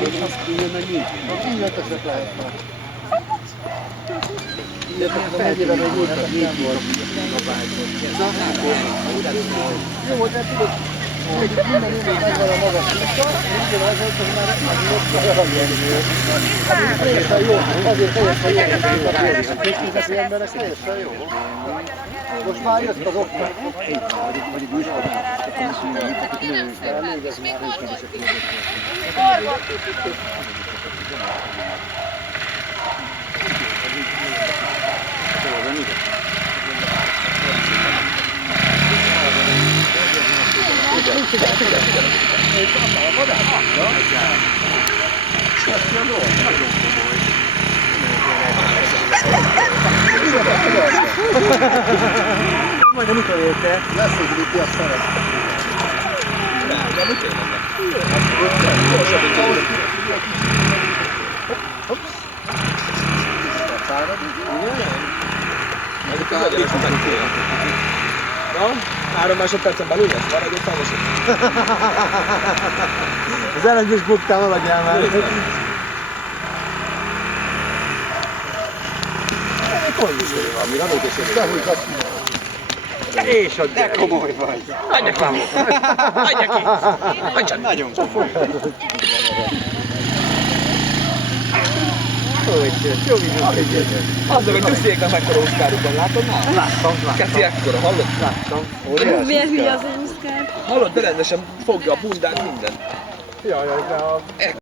Innen meg nincs. Illetesek lehetnek. Mennyire még nyitva volt a bájtot. Jó, de tudod, minden ügyünk megvan a maga szinta, minden azért, hogy már teljesen jó, azért teljesen jó, hogy a készíteti emberek teljesen jó. Most már jött az oknak. Vagy úgy van, Majd amikor érte. Leszéglíti a szeret. De mit tényleg? Na, 3 másodpercen belül lesz, van egy távosít. Az előbb is buktál, maradjál már. Kondisztori van, mi adott és És hogy De komoly vagy. adja ki! Adja ki! Adja! Nagyon komoly. jó videó egyébként. Azzal, hogy Gyusziéknak mekkora oszkáruk van, látod már? Láttam. Keci ekkora, hallod? Láttam. Milyen hülye az egy muszkát? Hallod, de rendesen fogja a bundát, minden. Jaj, de a